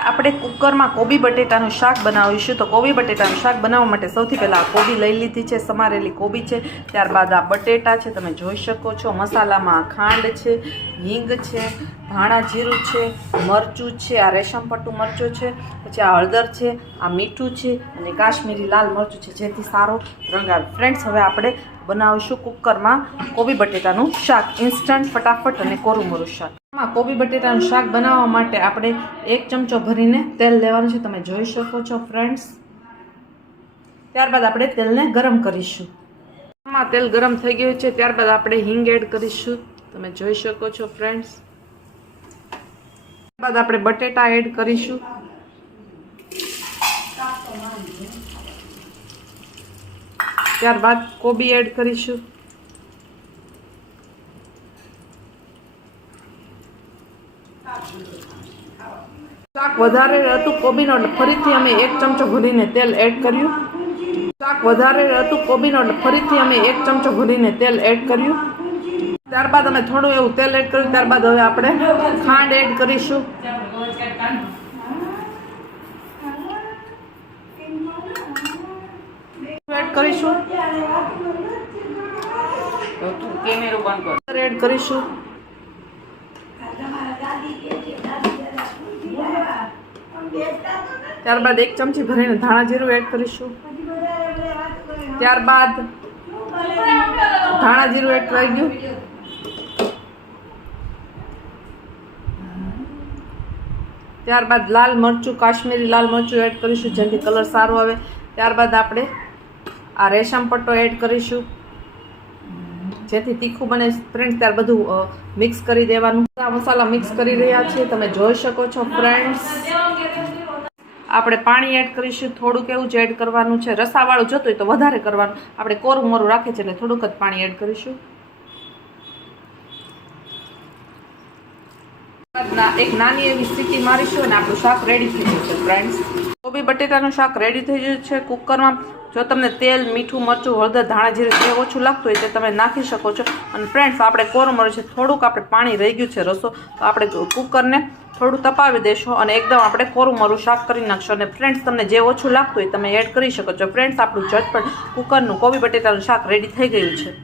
આપણે કુકરમાં કોબી બટેટાનું શાક બનાવીશું. તો કોબી બટેટાનું શાક બનાવવા માટે સૌથી પહેલાં કોબી લઈ લીધી છે, સમારેલી કોબી છે, ત્યારબાદ આ બટેટા છે, તમે જોઈ શકો છો, મસાલામાં ખાંડ છે, હિંગ છે ધાણા જીરું છે, મરચું છે, આ રેશમપટ્ટું મરચું છે, પછી આ હળદર છે, આ મીઠું છે અને કાશ્મીરી લાલ મરચું છે, જેથી સારો રંગ આવે. ફ્રેન્ડ્સ હવે આપણે બનાવીશું કુકરમાં કોબી બટેટાનું શાક. ઇન્સ્ટન્ટ ફટાફટ અને કોરું મોરું શાક. આમાં કોબી બટેટાનું શાક બનાવવા માટે આપણે એક ચમચો ભરીને તેલ લેવાનું છે. તમે જોઈ શકો છો ફ્રેન્ડ્સ ત્યારબાદ આપણે તેલને ગરમ કરીશું. આમાં તેલ ગરમ થઈ ગયું છે. ત્યારબાદ આપણે હિંગ એડ કરીશું. તમે જોઈ શકો છો ફ્રેન્ડ્સ ત્યારબાદ આપણે બટેટા એડ કરીશું. ત્યારબાદ કોબી એડ કરીશું. શાક વધારે હતું કોબીનો ફરીથી અમે એક ચમચો ભરીને તેલ એડ કર્યું. શાક વધારે હતું કોબીનો ફરીથી અમે એક ચમચો ભરીને તેલ એડ કર્યું. ત્યારબાદ અમે થોડું એવું તેલ એડ કર્યું ત્યારબાદ હવે આપણે ખાંડ એડ કરીશું. એડ કરીશું. કેમેરો એડ કરીશું. ત્યારબાદ એક ચમચી ભરીને ધાણા જીરું એડ કરીશું. ત્યારબાદ ધાણા જીરું એડ કરી ગયું ત્યારબાદ લાલ મરચું, કાશ્મીરી લાલ મરચું એડ કરીશું જેનાથી કલર સારો આવે. ત્યારબાદ આપણે આ રેશમ પટ્ટો એડ કરીશું. જેથી તીખું બને ફ્રેન્ડ ત્યાર બધું મિક્સ કરી દેવાનું. આ મસાલા મિક્સ કરી રહ્યા છીએ, તમે જોઈ શકો છો ફ્રેન્ડ્સ આપણે પાણી એડ કરીશું, થોડુંક એવું જ એડ કરવાનું છે. રસાવાળું જોતું હોય તો વધારે કરવાનું. આપણે કોરું મોરું રાખે છે એટલે થોડુંક જ પાણી એડ કરીશું. એક નાની એવી સીટી મારીશું અને આપણું શાક રેડી થઈ છે ફ્રેન્ડ્સ કોબી, બટેટાનું શાક રેડી થઈ ગયું છે કુકરમાં જો તમને તેલ, મીઠું, મરચું, હળદર, ધાણા જીરું જે ઓછું લાગતું હોય તે તમે નાખી શકો છો. અને ફ્રેન્ડ્સ આપણે કોરો મરું છે, થોડુંક આપણે પાણી રહી ગયું છે રસો, તો આપણે કુકરને થોડું તપાવી દેશો અને એકદમ આપણે કોરું મરું શાક કરી નાખશો. અને ફ્રેન્ડ્સ તમને જે ઓછું લાગતું હોય તમે એડ કરી શકો છો. ફ્રેન્ડ્સ આપણું ઝટપટ કુકરનું કોબી, બટેટાનું શાક રેડી થઈ ગયું છે.